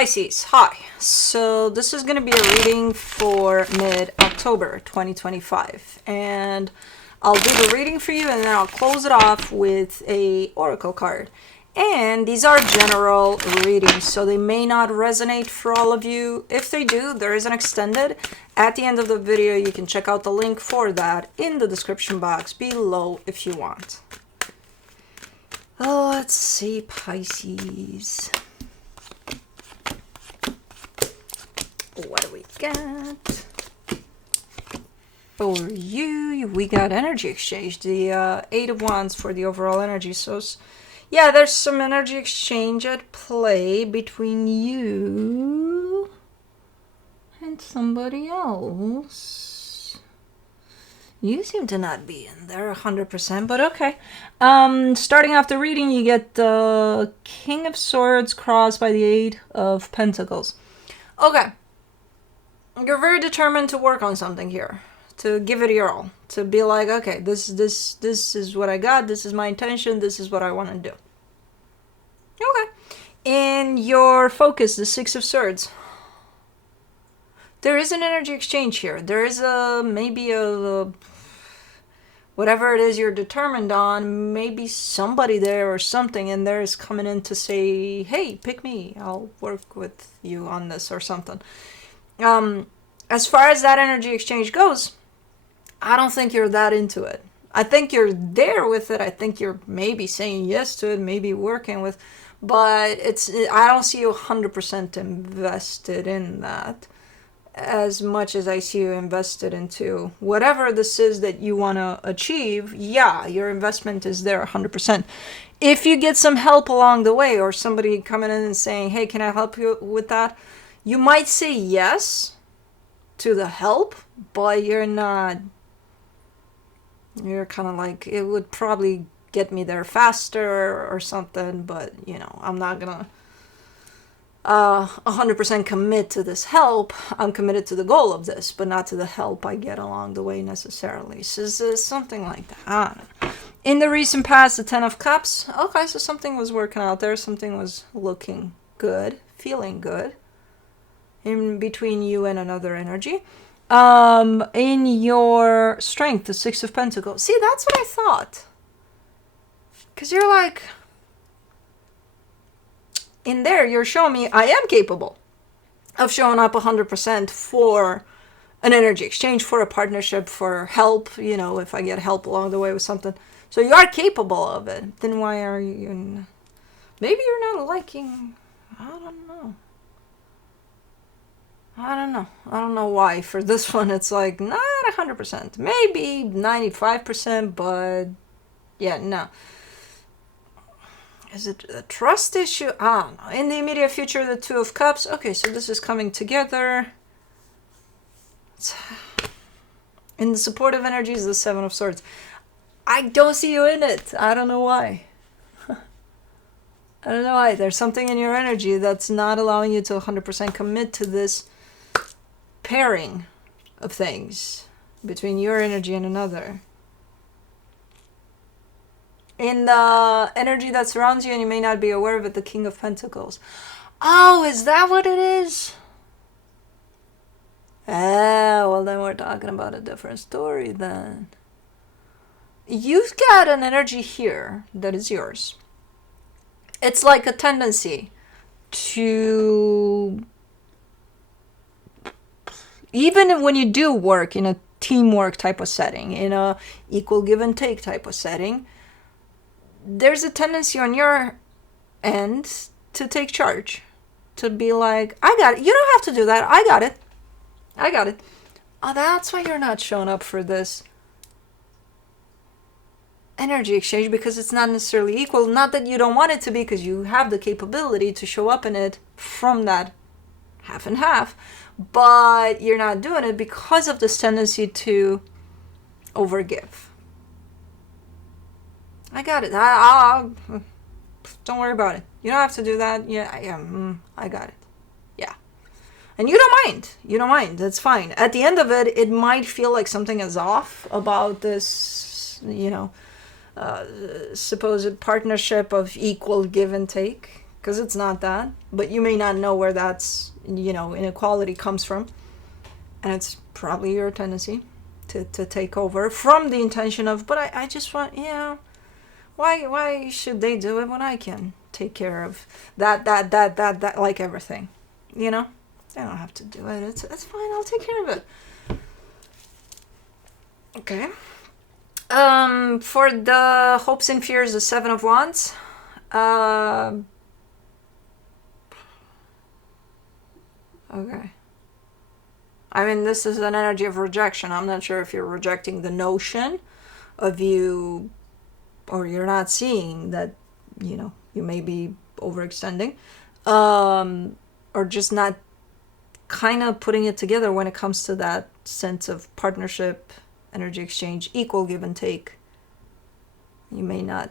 Pisces, hi. So this is going to be a reading for mid-October 2025. And I'll do the reading for you and then I'll close it off with a oracle card. And these are general readings, so they may not resonate for all of you. If they do, there is an extended. At the end of the video, you can check out the link for that in the description box below if you want. Oh, let's see, Pisces. What do we got? For you, we got energy exchange. The 8 of Wands for the overall energy. So, yeah, there's some energy exchange at play between you and somebody else. You seem to not be in there 100%, but okay. Starting off the reading, you get the King of Swords crossed by the 8 of Pentacles. Okay. You're very determined to work on something here, to give it your all, to be like, okay, this is what I got, this is my intention, this is what I want to do. Okay. In your focus, the 6 of Swords, there is an energy exchange here. There is maybe a whatever it is you're determined on, maybe somebody there or something in there is coming in to say, hey, pick me, I'll work with you on this or something. As far as that energy exchange goes, I don't think you're that into it. I think you're there with it. I think you're maybe saying yes to it, maybe working with, but I don't see you 100% invested in that as much as I see you invested into whatever this is that you want to achieve. Yeah, your investment is there 100%. If you get some help along the way or somebody coming in and saying, hey, can I help you with that? You might say yes to the help, but you're not, you're kind of like, it would probably get me there faster or something, but, you know, I'm not gonna 100% commit to this help. I'm committed to the goal of this, but not to the help I get along the way necessarily. So it's something like that. I don't know. In the recent past, the 10 of Cups, okay, so something was working out there, something was looking good, feeling good in between you and another energy. In your strength, the 6 of Pentacles. See, that's what I thought. Because you're like, in there, you're showing me I am capable of showing up 100% for an energy exchange, for a partnership, for help, you know, if I get help along the way with something. So you are capable of it. Then why are you, maybe you're not liking, I don't know. I don't know why. For this one, it's like not 100%. Maybe 95%, but yeah, no. Is it a trust issue? I don't know. In the immediate future, the 2 of Cups. Okay, so this is coming together. In the supportive energies, the 7 of Swords. I don't see you in it. I don't know why. I don't know why. There's something in your energy that's not allowing you to 100% commit to this pairing of things between your energy and another. In the energy that surrounds you, and you may not be aware of it, the King of Pentacles. Oh, is that what it is? Ah, well then we're talking about a different story then. You've got an energy here that is yours. It's like a tendency to, even when you do work in a teamwork type of setting, in a equal give and take type of setting, there's a tendency on your end to take charge, to be like, I got it. You don't have to do that. I got it. I got it. Oh, that's why you're not showing up for this energy exchange, because it's not necessarily equal. Not that you don't want it to be, because you have the capability to show up in it from that half and half, but you're not doing it because of this tendency to overgive. I got it. Don't worry about it. You don't have to do that. Yeah, I got it. Yeah. And you don't mind. You don't mind. That's fine. At the end of it, it might feel like something is off about this, supposed partnership of equal give and take. because it's not that. But you may not know where that's, inequality comes from. And it's probably your tendency to take over from the intention of, but I just want, why should they do it when I can take care of that, like everything, They don't have to do it. It's fine. I'll take care of it. Okay. For the hopes and fears, the Seven of Wands. Okay. I mean, this is an energy of rejection. I'm not sure if you're rejecting the notion of you, or you're not seeing that, you may be overextending, or just not kind of putting it together when it comes to that sense of partnership, energy exchange, equal give and take. You may not,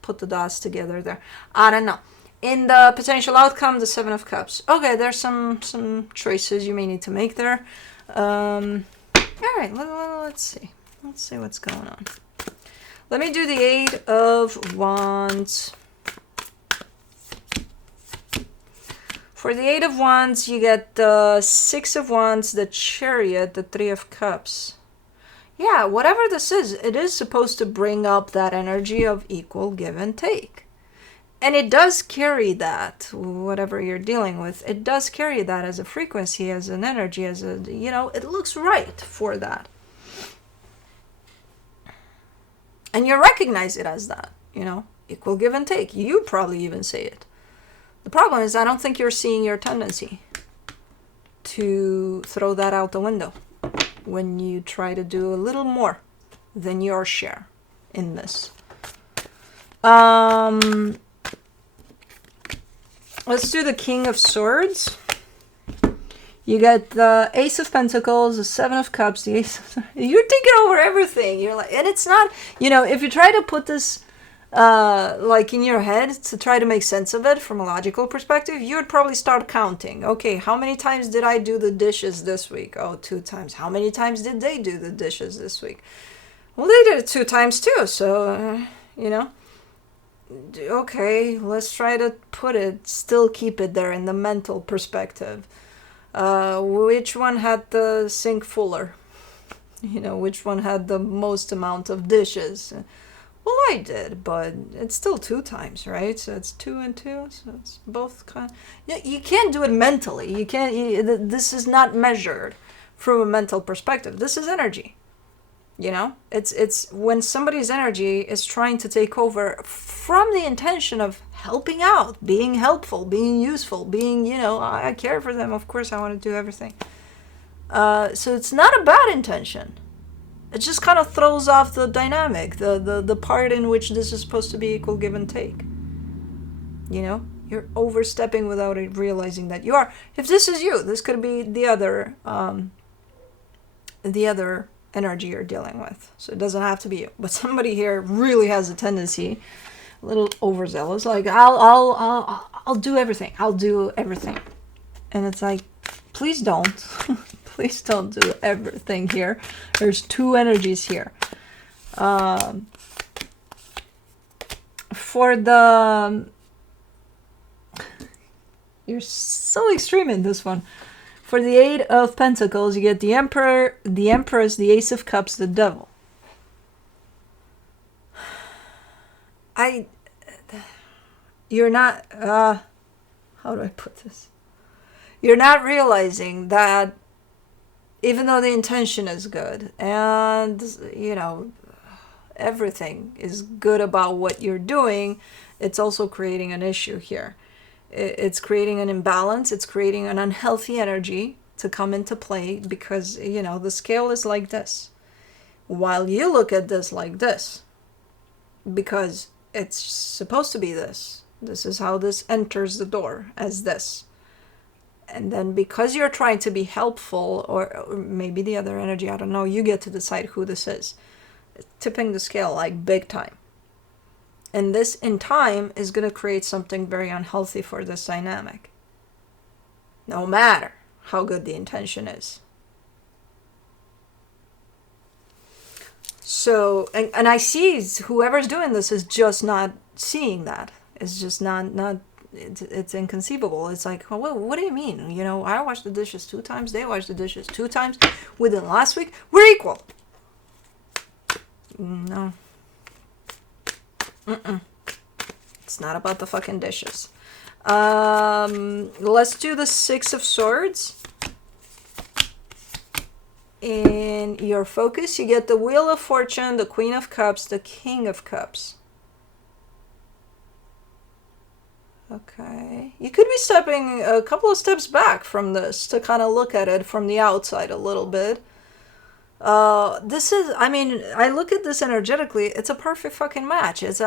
put the dots together there. I don't know. In the potential outcome, the Seven of Cups. Okay, there's some choices you may need to make there. All right, let's see. Let's see what's going on. Let me do the Eight of Wands. For the Eight of Wands, you get the Six of Wands, the Chariot, the Three of Cups. Yeah, whatever this is, it is supposed to bring up that energy of equal give and take. And it does carry that, whatever you're dealing with, it does carry that as a frequency, as an energy, as a, it looks right for that. And you recognize it as that, equal give and take. You probably even say it. The problem is I don't think you're seeing your tendency to throw that out the window when you try to do a little more than your share in this. Let's do the King of Swords. You get the Ace of Pentacles, the Seven of Cups, the Ace of... You're taking over everything. You're like, and it's not, if you try to put this like in your head to try to make sense of it from a logical perspective, you would probably start counting. Okay, how many times did I do the dishes this week? Oh, 2 times. How many times did they do the dishes this week? Well, they did it 2 times too, so, Okay, let's try to still keep it there in the mental perspective. Which one had the sink fuller? Which one had the most amount of dishes? Well, I did, but it's still 2 times, right? So it's 2 and 2, so it's both kind of... You can't do it mentally. You can't... This is not measured from a mental perspective. This is energy. It's when somebody's energy is trying to take over from the intention of helping out, being helpful, being useful, being, I care for them. Of course, I want to do everything. So it's not a bad intention. It just kind of throws off the dynamic, the part in which this is supposed to be equal give and take. You're overstepping without realizing that you are. If this is you, this could be the other energy you're dealing with. So it doesn't have to be you. But somebody here really has a tendency, a little overzealous, like I'll do everything. I'll do everything. And it's like, please don't. Please don't do everything here. There's 2 energies here. For the... You're so extreme in this one. For the Eight of Pentacles, you get the Emperor, the Empress, the Ace of Cups, the Devil. You're not... how do I put this? You're not realizing that even though the intention is good and, everything is good about what you're doing, it's also creating an issue here. It's creating an imbalance. It's creating an unhealthy energy to come into play because, the scale is like this. While you look at this like this, because it's supposed to be this. This is how this enters the door, as this. And then because you're trying to be helpful, or maybe the other energy, I don't know, you get to decide who this is. Tipping the scale like big time. And this in time is going to create something very unhealthy for this dynamic. No matter how good the intention is. So, and I see whoever's doing this is just not seeing that. It's just not it's inconceivable. It's like, oh, well, what do you mean? You know, I washed the dishes 2 times, they washed the dishes 2 times within last week. We're equal. No. It's not about the fucking dishes. Let's do the 6 of Swords. In your focus, you get the Wheel of Fortune, the Queen of Cups, the King of Cups. Okay. You could be stepping a couple of steps back from this to kind of look at it from the outside a little bit. This is, I mean, I look at this energetically, it's a perfect fucking match. It's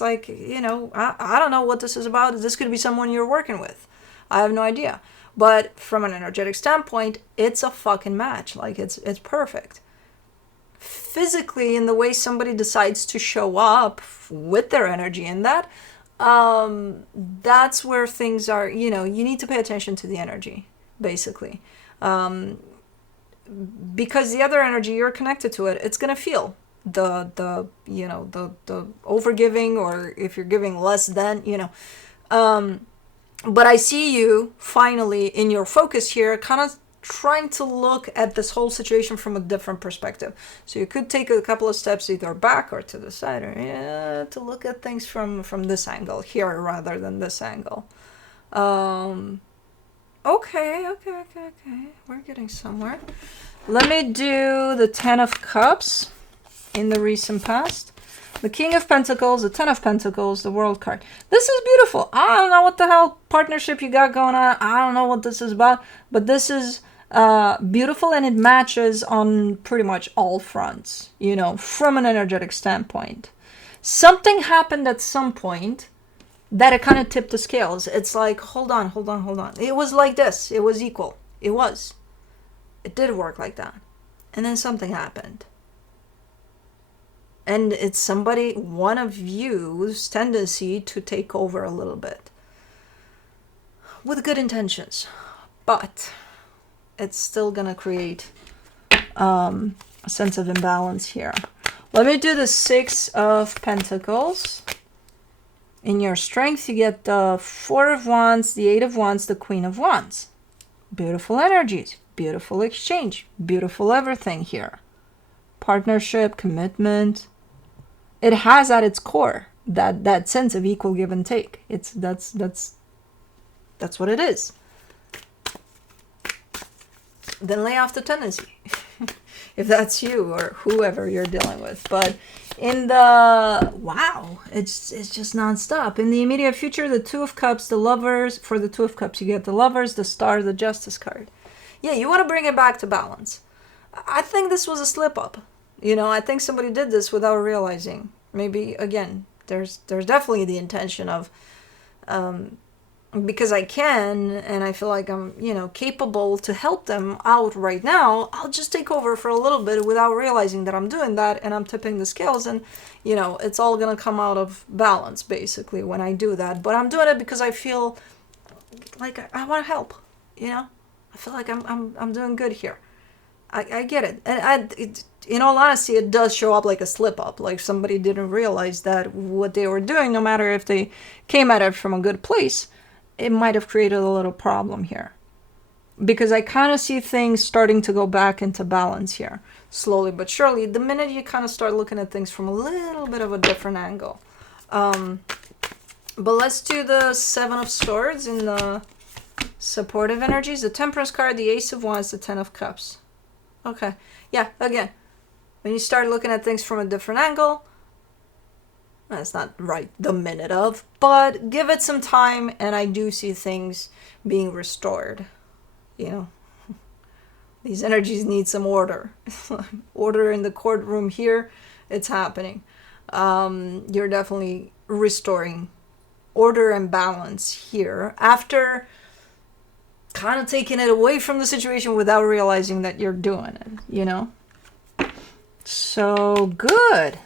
like, you know, I don't know what this is about. This could be someone you're working with. I have no idea. But from an energetic standpoint, it's a fucking match. Like, it's perfect. Physically, in the way somebody decides to show up with their energy in that, that's where things are, you know, you need to pay attention to the energy, basically. Because the other energy, you're connected to it, it's going to feel the you know, the overgiving, or if you're giving less than, you know. But I see you finally in your focus here, kind of trying to look at this whole situation from a different perspective. So you could take a couple of steps either back or to the side, or to look at things from this angle here rather than this angle. Okay. We're getting somewhere. Let me do the 10 of Cups in the recent past. The King of Pentacles, the 10 of Pentacles, the World card. This is beautiful. I don't know what the hell partnership you got going on. I don't know what this is about. But this is beautiful, and it matches on pretty much all fronts, you know, from an energetic standpoint. Something happened at some point that it kind of tipped the scales. It's like, hold on. It was like this. It was equal. It was. It did work like that. And then something happened. And it's somebody, one of you's tendency to take over a little bit. With good intentions. But it's still going to create a sense of imbalance here. Let me do the 6 of Pentacles. In your strength, you get the 4 of Wands, the 8 of Wands, the Queen of Wands. Beautiful energies, beautiful exchange, beautiful everything here. Partnership, commitment. It has at its core that sense of equal give and take. That's what it is. Then lay off the tendency, if that's you or whoever you're dealing with. But in the, wow, it's just nonstop. In the immediate future, the 2 of Cups, the Lovers. For the 2 of Cups, you get the Lovers, the Star, the Justice card. Yeah, you want to bring it back to balance. I think this was a slip up. You know, I think somebody did this without realizing. Maybe, again, there's definitely the intention of, because I can, and I feel like I'm, you know, capable to help them out right now, I'll just take over for a little bit without realizing that I'm doing that, and I'm tipping the scales, and, you know, it's all going to come out of balance, basically, when I do that. But I'm doing it because I feel like I want to help, you know? I feel like I'm doing good here. I get it. And in all honesty, it does show up like a slip up. Like somebody didn't realize that what they were doing, no matter if they came at it from a good place, it might have created a little problem here. Because I kind of see things starting to go back into balance here. Slowly but surely. The minute you kind of start looking at things from a little bit of a different angle. But let's do the 7 of Swords in the supportive energies. The Temperance card, the Ace of Wands, the 10 of Cups. Okay. Yeah, again, when you start looking at things from a different angle, that's not right the minute of, but give it some time, and I do see things being restored. You know, these energies need some order. Order in the courtroom here, it's happening. You're definitely restoring order and balance here after kind of taking it away from the situation without realizing that you're doing it, you know? So good.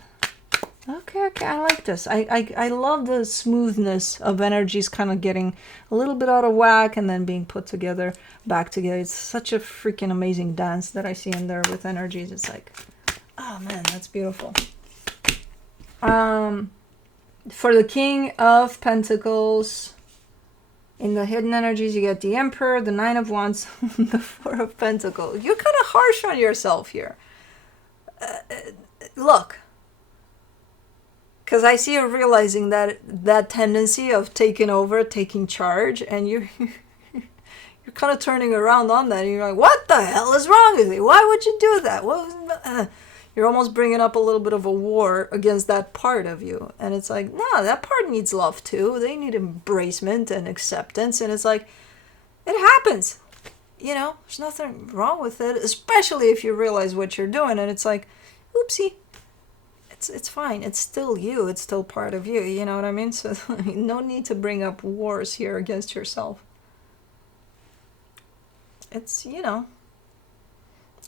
Okay, I like this. I love the smoothness of energies kind of getting a little bit out of whack and then being put together, back together. It's such a freaking amazing dance that I see in there with energies. It's like, oh man, that's beautiful. For the King of Pentacles, in the hidden energies, you get the Emperor, the Nine of Wands, the Four of Pentacles. You're kind of harsh on yourself here. Look, because I see you realizing that tendency of taking over, taking charge, and you're kind of turning around on that, and you're like, what the hell is wrong with you? Why would you do that? You're almost bringing up a little bit of a war against that part of you. And it's like, no, that part needs love too. They need embracement and acceptance. And it's like, it happens. You know, there's nothing wrong with it, especially if you realize what you're doing. And it's like, oopsie. It's fine. It's still you. It's still part of you. You know what I mean? So no need to bring up wars here against yourself. It's, you know,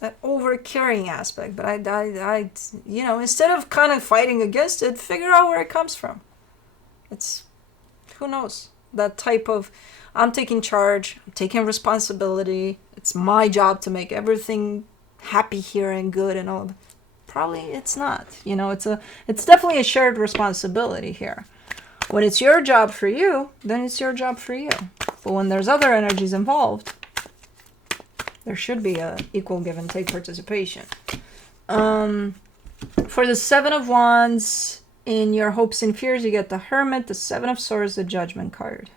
that over-caring aspect. But I, you know, instead of kind of fighting against it, figure out where it comes from. It's, who knows? That type of, I'm taking charge, I'm taking responsibility. It's my job to make everything happy here and good and all of it. Probably it's not. You know, it's definitely a shared responsibility here. When it's your job for you, then it's your job for you. But when there's other energies involved, there should be a equal give and take participation. For the Seven of Wands, in your hopes and fears, you get the Hermit, the Seven of Swords, the Judgment card.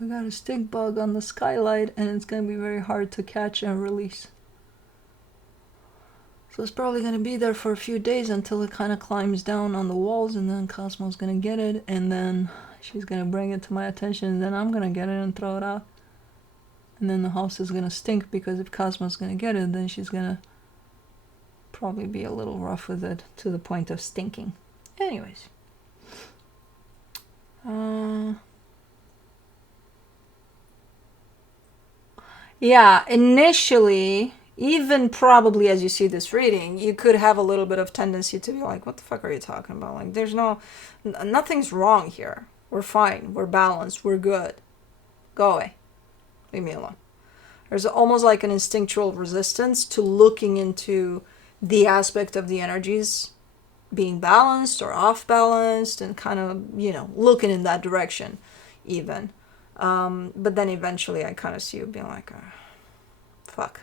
We got a stink bug on the skylight, and it's going to be very hard to catch and release. So it's probably going to be there for a few days until it kind of climbs down on the walls, and then Cosmo's going to get it, and then she's going to bring it to my attention, and then I'm going to get it and throw it out. And then the house is going to stink, because if Cosmo's going to get it, then she's going to probably be a little rough with it to the point of stinking. Anyways. Yeah, initially, even probably as you see this reading, you could have a little bit of tendency to be like, what the fuck are you talking about? Like, there's nothing's wrong here. We're fine. We're balanced. We're good. Go away. Leave me alone. There's almost like an instinctual resistance to looking into the aspect of the energies being balanced or off balanced and kind of, you know, looking in that direction even. But then eventually I kind of see you being like, fuck.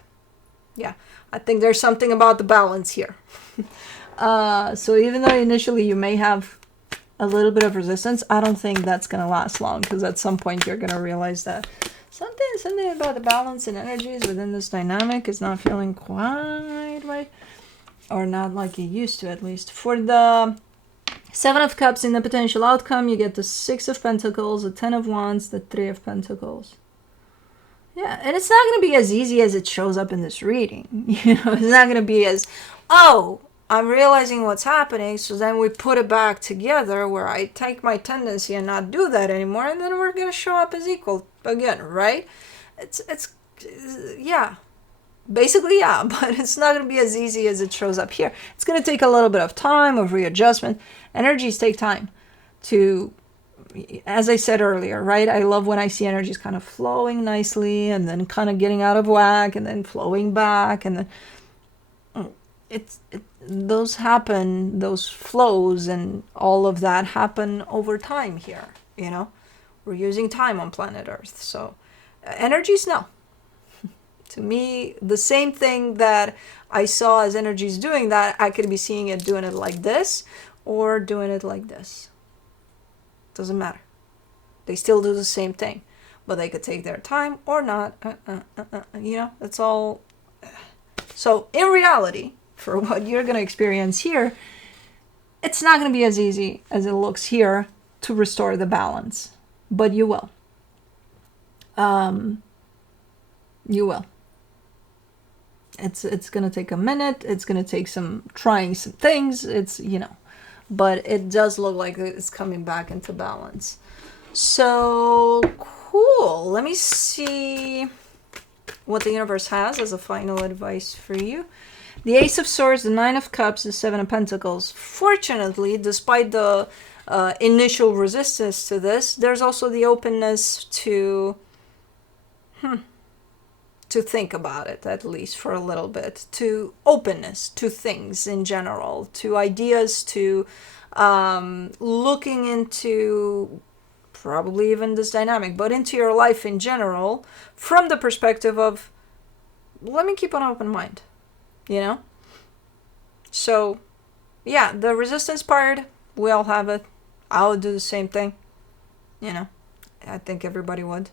Yeah, I think there's something about the balance here. So even though initially you may have a little bit of resistance, I don't think that's going to last long, because at some point you're going to realize that something about the balance and energies within this dynamic is not feeling quite right, or not like you used to, at least. For the Seven of Cups, in the potential outcome, you get the Six of Pentacles, the Ten of Wands, the Three of Pentacles. Yeah, and it's not going to be as easy as it shows up in this reading. You know, it's not going to be as, oh, I'm realizing what's happening, so then we put it back together where I take my tendency and not do that anymore, and then we're going to show up as equal again, right? It's yeah. Basically, yeah, but it's not going to be as easy as it shows up here. It's going to take a little bit of time, of readjustment. Energies take time to, as I said earlier, right? I love when I see energies kind of flowing nicely and then kind of getting out of whack and then flowing back. And then those happen, those flows and all of that happen over time here, you know? We're using time on planet Earth. So energies, no. To me, the same thing that I saw as energies doing that, I could be seeing it doing it like this or doing it like this. Doesn't matter. They still do the same thing, but they could take their time or not. You know, that's all. So in reality, for what you're going to experience here, it's not going to be as easy as it looks here to restore the balance, but you will. You will. It's going to take a minute. It's going to take some trying some things. It's, you know, but it does look like it's coming back into balance. So cool. Let me see what the universe has as a final advice for you. The Ace of Swords, the Nine of Cups, the Seven of Pentacles. Fortunately, despite the initial resistance to this, there's also the openness to to think about it, at least for a little bit, to openness to things in general, to ideas, to looking into probably even this dynamic, but into your life in general from the perspective of, let me keep an open mind, you know? So, yeah, the resistance part, we all have it. I would do the same thing, you know? I think everybody would.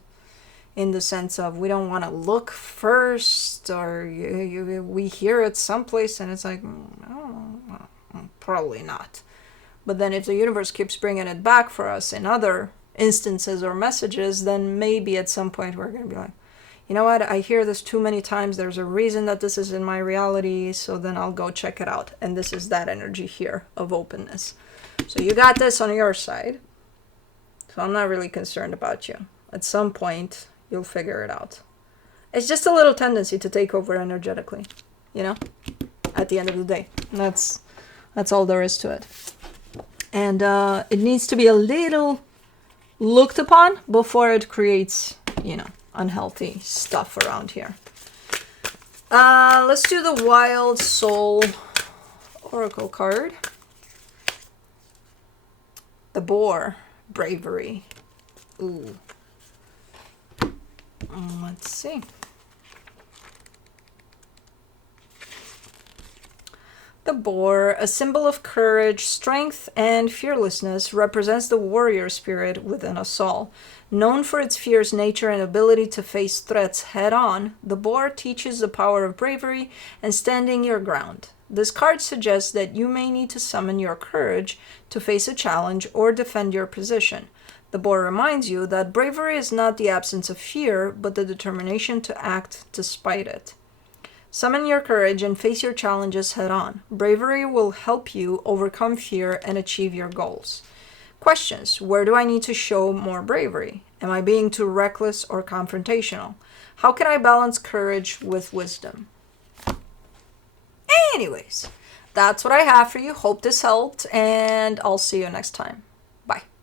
In the sense of, we don't want to look first, or we hear it someplace and it's like, oh, probably not. But then if the universe keeps bringing it back for us in other instances or messages, then maybe at some point we're going to be like, you know what, I hear this too many times, there's a reason that this is in my reality, so then I'll go check it out. And this is that energy here of openness. So you got this on your side. So I'm not really concerned about you. At some point, you'll figure it out. It's just a little tendency to take over energetically, you know, at the end of the day. That's all there is to it. And it needs to be a little looked upon before it creates, you know, unhealthy stuff around here. Let's do the Wild Soul Oracle card. The Boar, Bravery. Ooh. Let's see. The boar, a symbol of courage, strength, and fearlessness, represents the warrior spirit within us all. Known for its fierce nature and ability to face threats head-on, the boar teaches the power of bravery and standing your ground. This card suggests that you may need to summon your courage to face a challenge or defend your position. The boar reminds you that bravery is not the absence of fear, but the determination to act despite it. Summon your courage and face your challenges head-on. Bravery will help you overcome fear and achieve your goals. Questions. Where do I need to show more bravery? Am I being too reckless or confrontational? How can I balance courage with wisdom? Anyways, that's what I have for you. Hope this helped, and I'll see you next time. Bye.